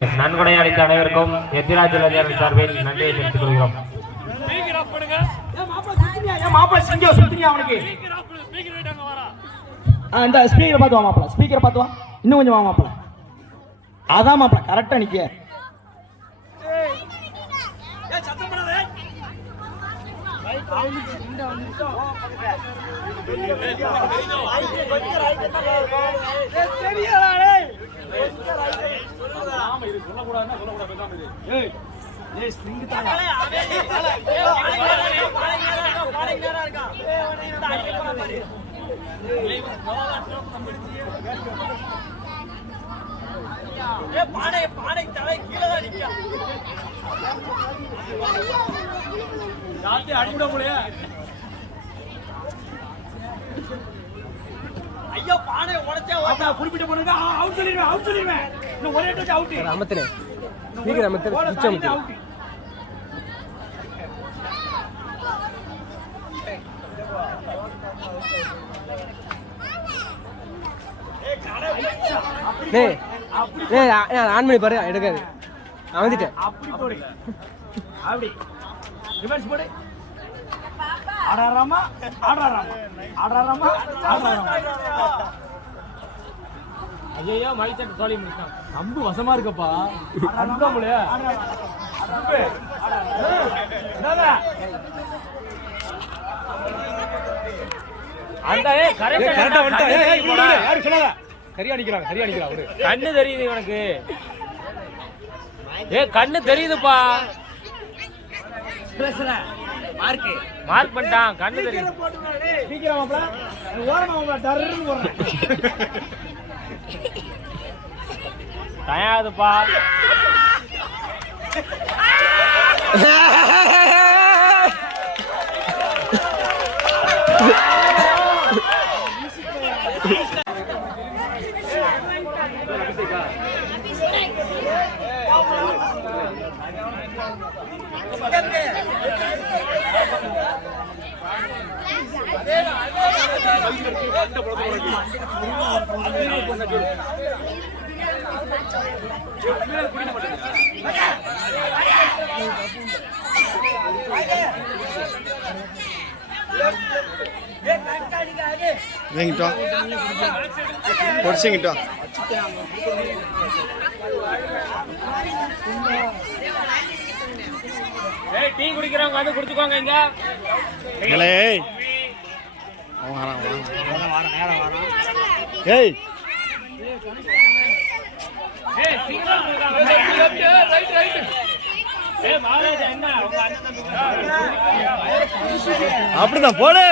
நன்கொடை அளித்த அனைவருக்கும் எத்திராஜ் சார்பில் நன்றியை தெரிவித்துக் கொள்கிறோம். ஸ்பீக்கரை பார்த்து வா, இன்னும் கொஞ்சம் வா மாப்பிள. அதான் மாப்பிள கரெக்டா நிக்க. ஐயோ பானை உடைச்சா குறிப்பிட்ட போனங்க அவுட் சொல்லிடுவேன் இன்னும் ஒரே டச் அவுட் அமத்தனே நீங்க அமத்தனே சுச்சம் அவுட் டேய் டேய் ஆன் பண்ணி பாரு எடுக்காது நான் வந்துட்டேன் அப்படி போடு அப்படி ரிவர்ஸ் போடு ஆடாராமா ஐயோ மைசெட் சொல்லி முடிச்சான். அம்பு வசமா இருக்கப்பா அன்புல கரெக்டா வந்துட்டா. யாரு சொன்னாங்க? சரியா நிக்கிறாங்க அவரு. கண்ணு தெரியுது இவனுக்கு. கண்ணு தெரியுதுப்பா. மார்க் பண்ணிட்டான். கண்ணு தெரியுது. தயாதுப்பா. டீ குடிக்கிறவங்க வந்து குடிச்சுக்கோங்க. இங்க அப்படிதான் போடு.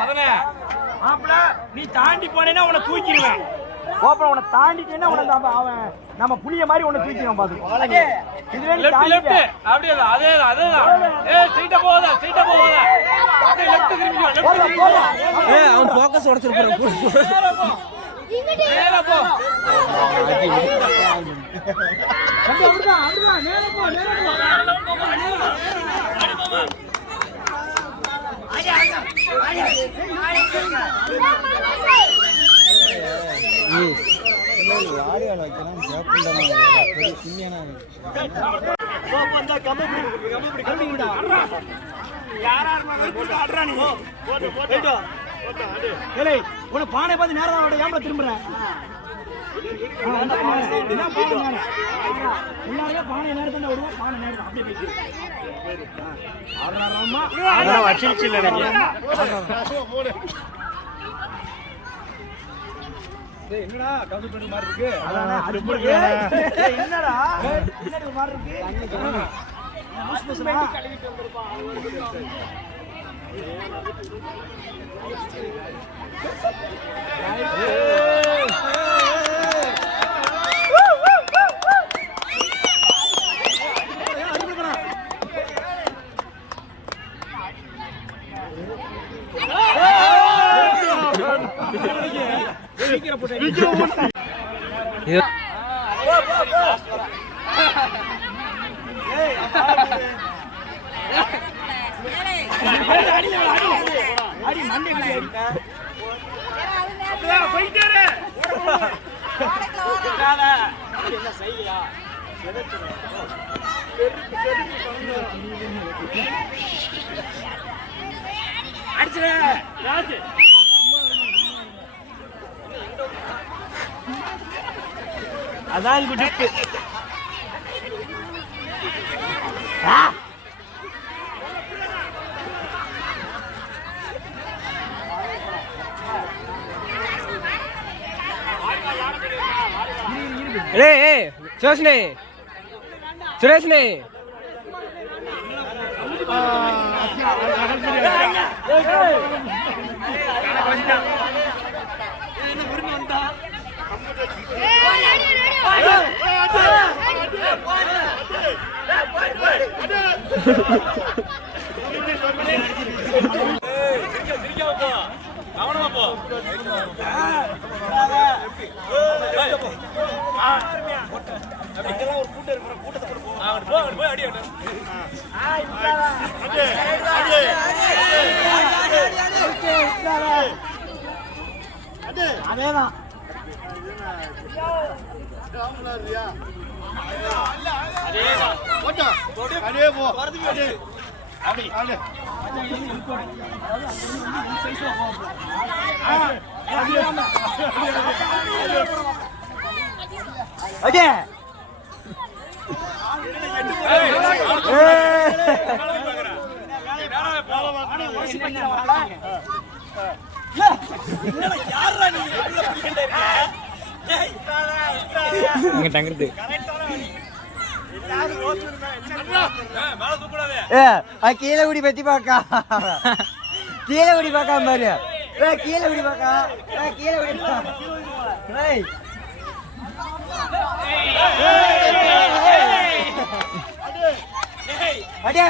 அவ்வளவுதான் நீ தாண்டி போனேன்னா உன்னை தூக்கிடுவேன். உன்னை தாண்டிட்டேன்னா அவன் நம்ம புளிய மாதிரி உன்னை தூக்கிடுவான். பாத்து அவன் போக்கஸ் உடைச்சிருப்பான். உன பானை பார்த்து நேரம் ஏம்பல திரும்புறேன் பானை நேரத்தில் விடுவோம் பானை நேரம் அப்படியே வச்சிருச்சு என்னடா கம்பி பண்ணி மாதிரி இருக்கு என்னடா மாதிரி இருக்கு அதான் குடிப்பு சுரேஷ்னே சுரேஷ்னே அதேதான் கீழே குடி பத்தி பாக்கா கீழே குடி பாக்கா பாரு கீழே குடி பாக்கா கீழே குடி அடியா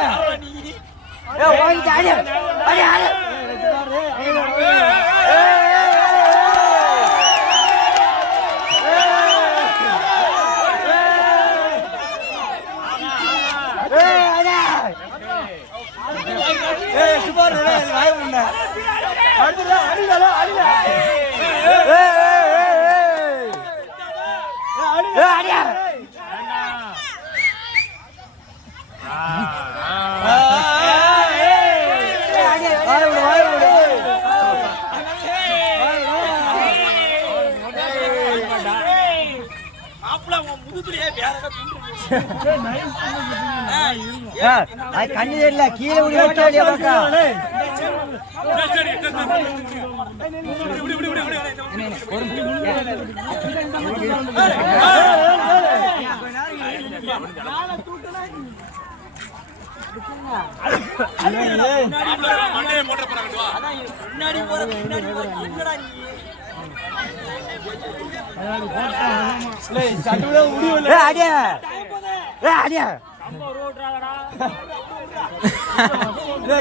கண்ணு தெரியல கீழே பாக்கா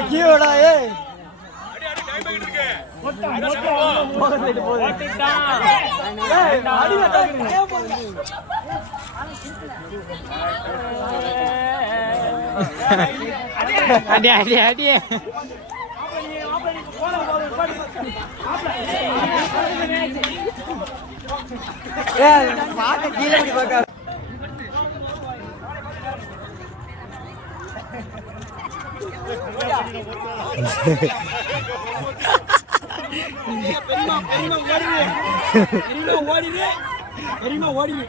கீழடா அடி அடி அடி பார்க்க கீழே இப்படி பார்க்க ஓடிடு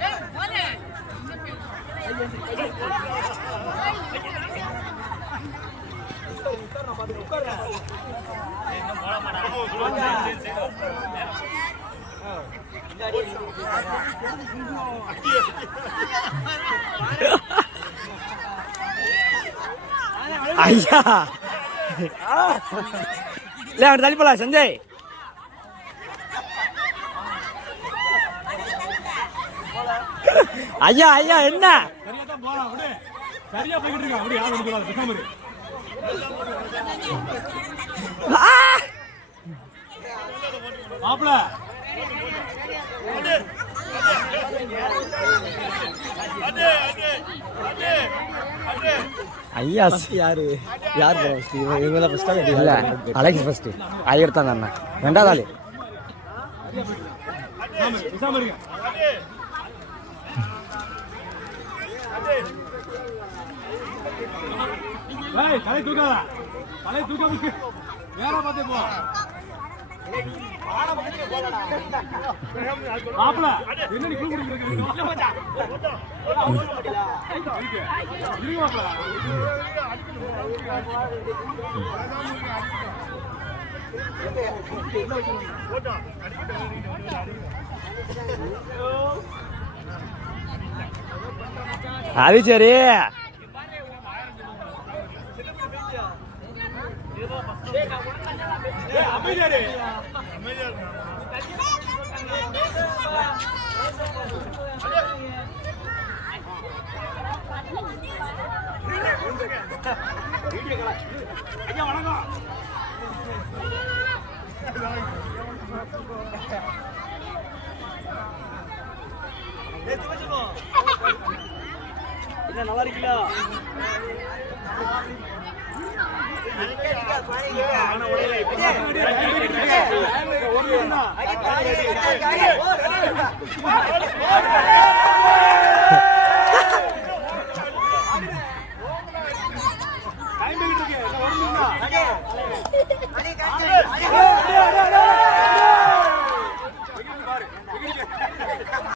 ஐயா இல்ல அவன் தள்ளி போலாம் சஞ்சய் ஐயா ஐயா என்ன சரியா தான் போறான் விடு சரியா போயிட்டு இருக்கான் விடு யாரும் போறாது பேசாம இரு மாப்ள ஐயா யாரு யார் இவங்க ஃபர்ஸ்டா இல்ல அலெக்ஸ் ஃபர்ஸ்ட் ஐயர் தான் அண்ணா ரெண்டாவது ஆளு பேசாம இருங்க ஏய் தலை தூக்காத தலை தூக்காத வேற பாத்தே போ மாப்ள என்ன நீ குளு குடிக்கிறீங்க மச்சான் இருங்க மாப்ள அது சரி ஐயா வணக்கம் என்ன நல்லா இருக்கீங்களா ஒரு